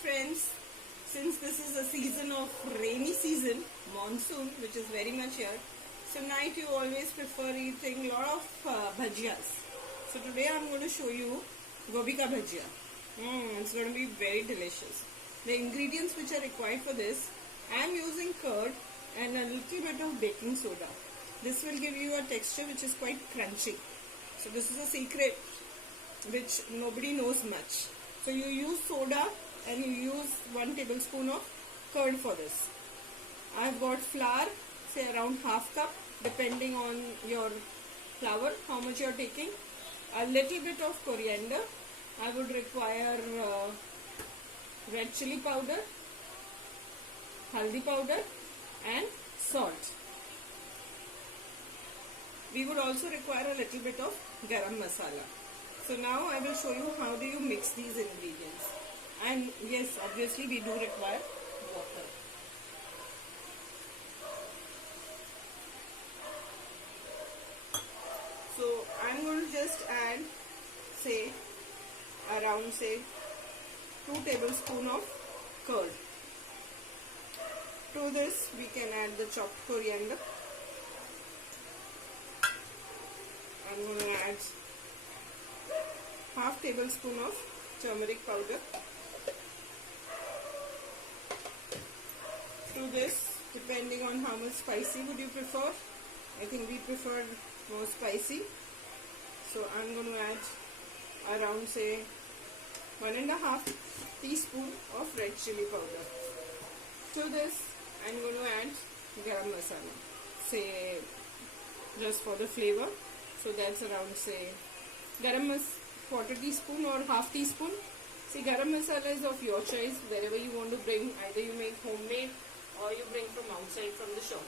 friends, since this is a season of rainy season, monsoon, which is very much here, so night you always prefer eating a lot of bhajiyas. So today I'm going to show you gobi ka bhajia. It's going to be very delicious. The ingredients which are required for this, I'm using curd and a little bit of baking soda. This will give you a texture which is quite crunchy. So this is a secret which nobody knows much. So you use soda and you use 1 tablespoon of curd for this. I've got flour, say around half cup, depending on your flour, how much you're taking. A little bit of coriander. I would require red chili powder, haldi powder and salt. We would also require a little bit of garam masala. So now I will show you how do you mix these ingredients. And yes, obviously we do require water. So I'm going to just add around 2 tablespoons of curd. To this we can add the chopped coriander. I'm going to add half tablespoon of turmeric powder. To this, depending on how much spicy would you prefer. I think we prefer more spicy. So I'm going to add around 1.5 teaspoon of red chili powder. To this, I'm going to add garam masala. Just for the flavor. So that's around garam masala. 1/4 teaspoon or half teaspoon. See, garam masala is of your choice, wherever you want to bring. Either you make homemade or you bring from outside from the shop.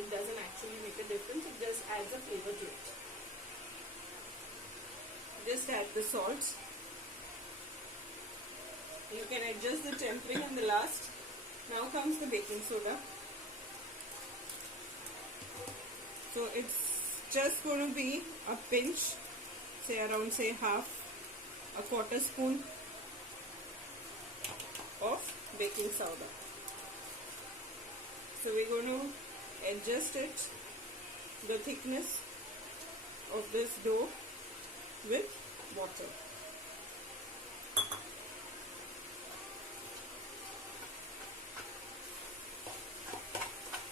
It doesn't actually make a difference, it just adds a flavor to it. Just add the salt. You can adjust the tempering in the last. Now comes the baking soda. So it's just going to be a pinch, around half, a 1/4 spoon of baking soda. So we're going to adjust it, the thickness of this dough with water.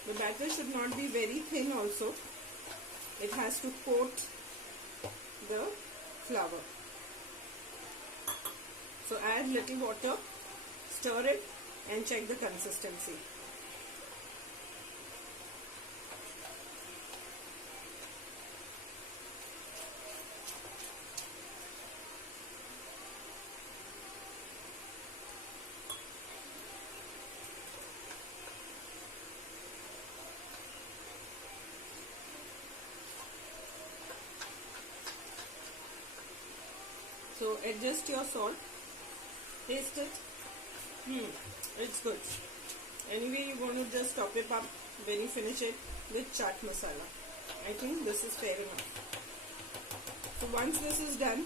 The batter should not be very thin also. It has to coat the flour. So add little water, stir it and check the consistency. So adjust your salt, taste it, it's good. Anyway, you want to just top it up when you finish it with chaat masala. I think this is fair enough. So once this is done,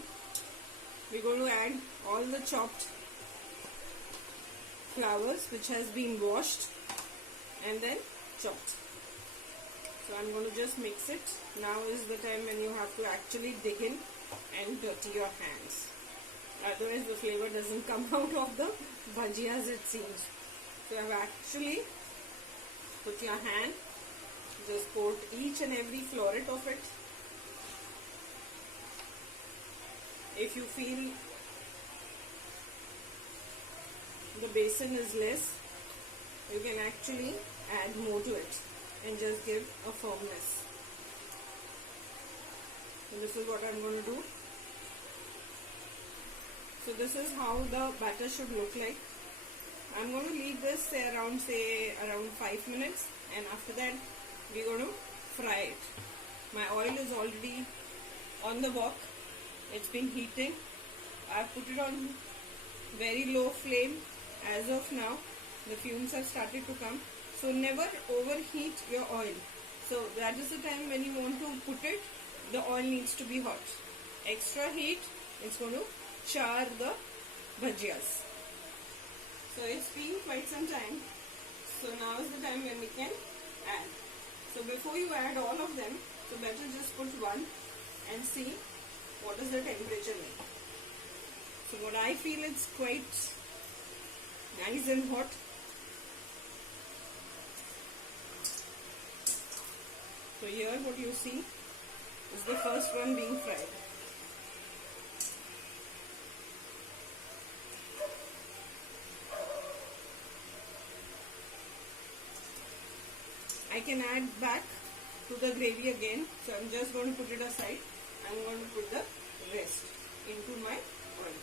we're going to add all the chopped flowers which has been washed and then chopped. So I'm going to just mix it. Now is the time when you have to actually dig in and dirty your hands. Otherwise the flavor doesn't come out of the bhajiyas, it seems. So I've actually put your hand, just poured each and every floret of it. If you feel the basin is less, you can actually add more to it and just give a firmness. So this is what I'm going to do. So this is how the batter should look like. I'm going to leave this around 5 minutes, and after that we're going to fry it. My oil is already on the wok. It's been heating. I've put it on very low flame. As of now, the fumes have started to come. So never overheat your oil. So that is the time when you want to put it, the oil needs to be hot. Extra heat, it's going to char the bhajiyas. So it's been quite some time. So now is the time when we can add. So before you add all of them, so better just put one and see what is the temperature like. So what I feel, it's quite nice and hot. So here what you see is the first one being fried. I can add back to the gravy again, so I'm just going to put it aside. I'm going to put the rest into my oil.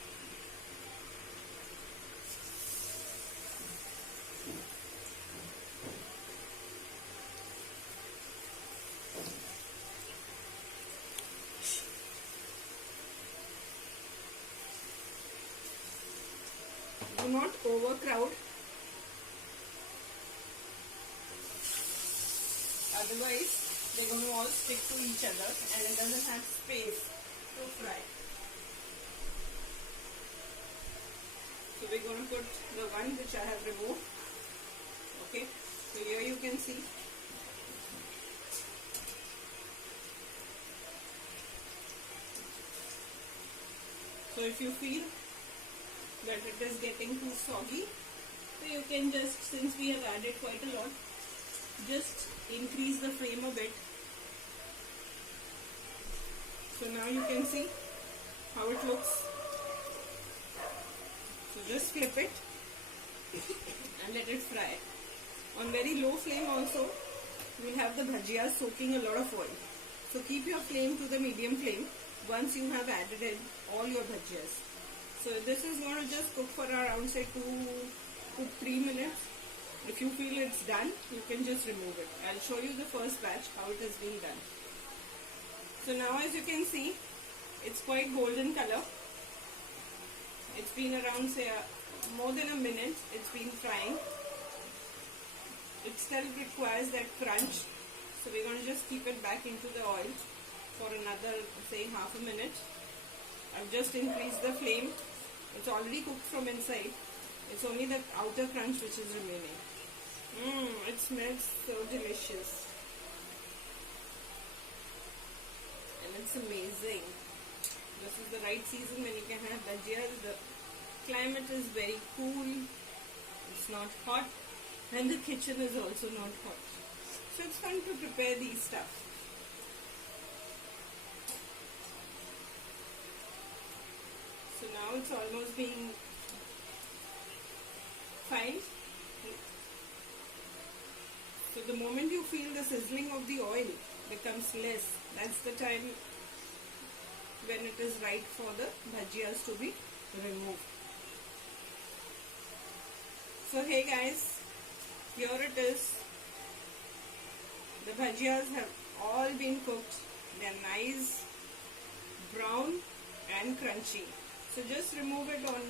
Do not overcrowd. Otherwise, they're going to all stick to each other and it doesn't have space to fry. So we're going to put the one which I have removed. Okay, so here you can see. So if you feel that it is getting too soggy, so you can just, since we have added quite a lot, just increase the flame a bit. So now you can see how it looks. So just flip it and let it fry. On very low flame also, we have the bhajiyas soaking a lot of oil. So keep your flame to the medium flame once you have added in all your bhajiyas. So this is going to just cook for around say 2 to 3 minutes. If you feel it's done, you can just remove it. I'll show you the first batch, how it has been done. So now as you can see, it's quite golden color. It's been around say more than a minute. It's been frying. It still requires that crunch. So we're going to just keep it back into the oil for another say half a minute. I've just increased the flame. It's already cooked from inside. It's only the outer crunch which is remaining. It smells so delicious. And it's amazing. This is the right season when you can have bhajiyas. The climate is very cool. It's not hot. And the kitchen is also not hot. So it's fun to prepare these stuff. So now it's almost being fine. So the moment you feel the sizzling of the oil becomes less, that's the time when it is right for the bhajiyas to be removed. So hey guys, here it is. The bhajiyas have all been cooked. They're nice, brown and crunchy. So just remove it on,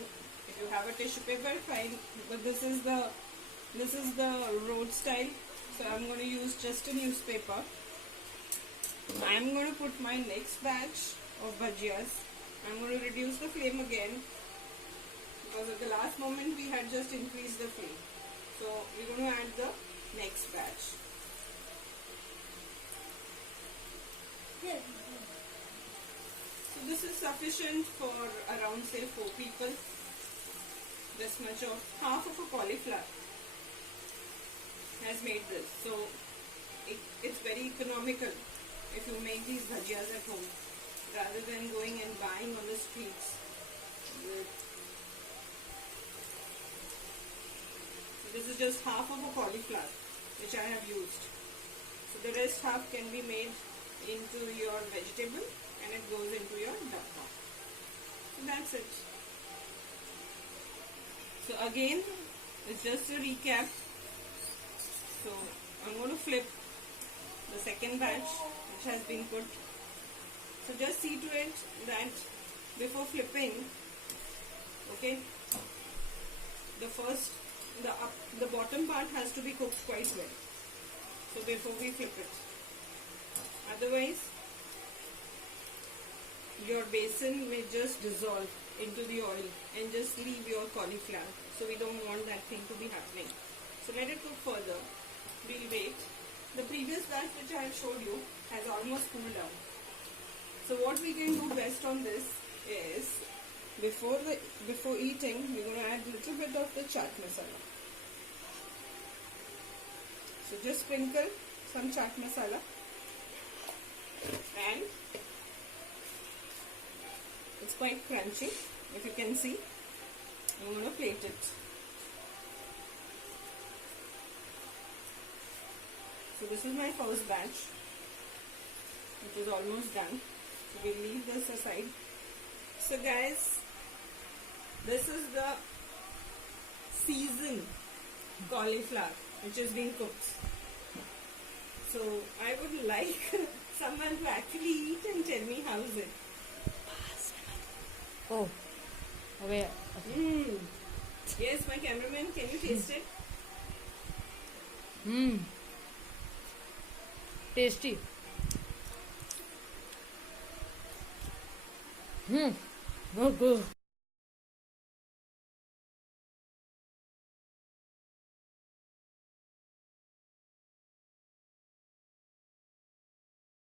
if you have a tissue paper, fine. But this is the road style. So I'm going to use just a newspaper. I'm going to put my next batch of bhajiyas. I'm going to reduce the flame again because at the last moment we had just increased the flame. So we're going to add the next batch. So this is sufficient for around say 4 people. This much of half of a cauliflower has made this. So it's very economical if you make these bhajiyas at home rather than going and buying on the streets. So this is just half of a cauliflower which I have used. So the rest half can be made into your vegetable and it goes into your dabba. So that's it. So again, it's just a recap. So I'm going to flip the second batch which has been put. So just see to it that before flipping, okay, the bottom part has to be cooked quite well. So before we flip it. Otherwise, your basin may just dissolve into the oil and just leave your cauliflower. So So we don't want that thing to be happening. So let it cook further. We'll wait. The previous batch which I have showed you has almost cooled down. So what we can do best on this is, before eating, we're going to add a little bit of the chaat masala. So just sprinkle some chaat masala, and it's quite crunchy, if you can see. I'm going to plate it. So this is my first batch, which is almost done. So we'll leave this aside. So guys, this is the seasoned cauliflower which is being cooked. So I would like someone to actually eat and tell me how is it. Oh, where? Yes, my cameraman, can you taste it? Tasty. Good.